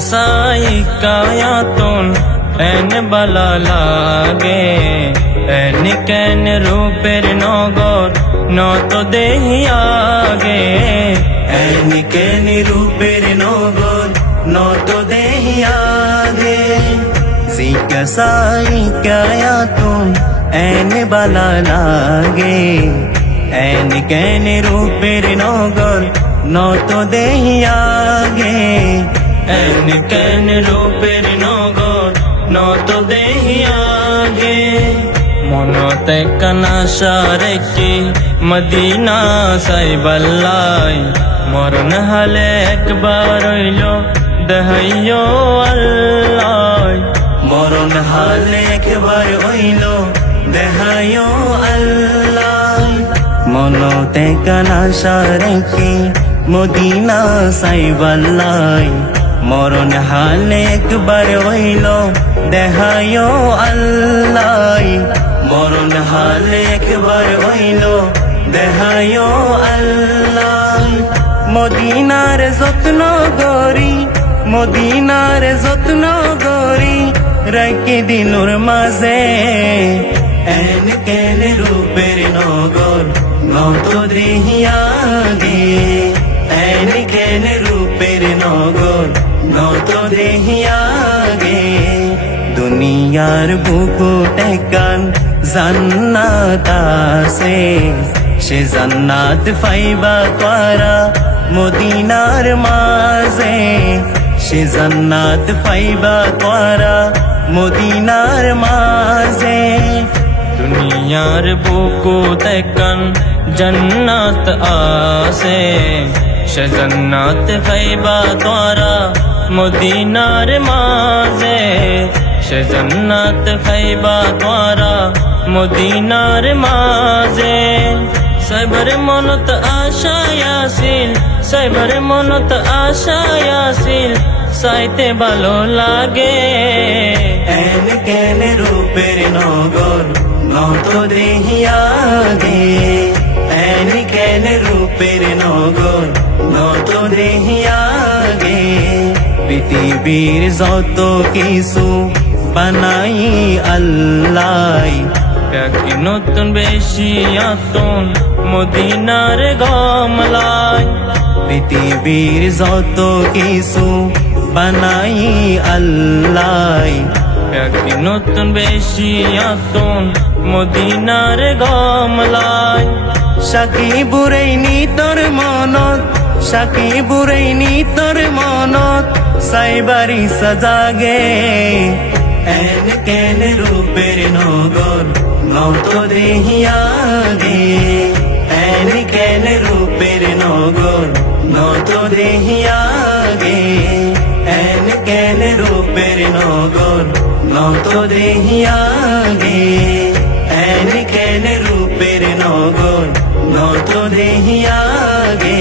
কসাই কায়াতুন এন বালা লাগে এন কেন রূপের নগর নত দেহি আগে এন কেন রূপের নগর নত দেহি আগে জিজ্ঞাসাই কায়া তুম এন বালা লাগে এন কেন রূপের নগর নত দেহি আগে এন কেন রূপের নগর নত দেহি আগে মনতে কানাশা রেখে মদিনা সাইবাল্লাই মরণ হালে একবার হইল দেহাইও আল্লাহ মরণ হালে একবার হইল দেহায় আল্লাহ মনতে কানা সারেকে মদিনা সাইবাল্লাই মরণ হালে একবার হইল, দেহায় আল্লাহ। মরণ হালে একবার হইল, দেহায় আল্লাহ। মদিনার যত্ন গরি মদিনার যত্ন গরি রাখি দিনুর মাঝে। এন কেন রূপের নগর নত দেহিয়াগে। এন কেন রূপের নগর নত দেহিয়াগে দুনিয়ার বুকু টেকান জান্নাত আছে সে জান্নাত পাইবা পারা মদিনার মাঝে সে জান্নাত পাইবা পারা মদিনার মাঝে দুনিয়ার বুকু দেখান জন্নাত আসে সে জন্নাত ফাইবা তোরা মদিনার মাঝে সে জন্নাত ফাইবা তোরা মদিনার মাঝে সাইবার মনত আশায় আসিল সাইবার মনত আশায় আসিল সাইতে ভালো লাগে এন কেন রূপের নগর নত দেহিয়াগে এন কেন রূপের পৃথিবীর যত কিছু বানাই আল্লাহ। একটি নতুন বেশি আতন মদিনার গমলায়। পৃথিবীর যত কিছু বানাই আল্লাহ। একটি নতুন বেশি আতন মদিনার গমলায়। সাকি বুড়াইনি তোর মনত সাকি বুড়াইনি তোর মনত সাইবারি সাজাগে এন কেন রূপের নগর নত দেহিয়াগে এন কেন রূপের নগর নত দেহিয়াগে এন কেন রূপের নগর নত দেহিয়াগে এন কেন রূপের নগর নত দেহিয়াগে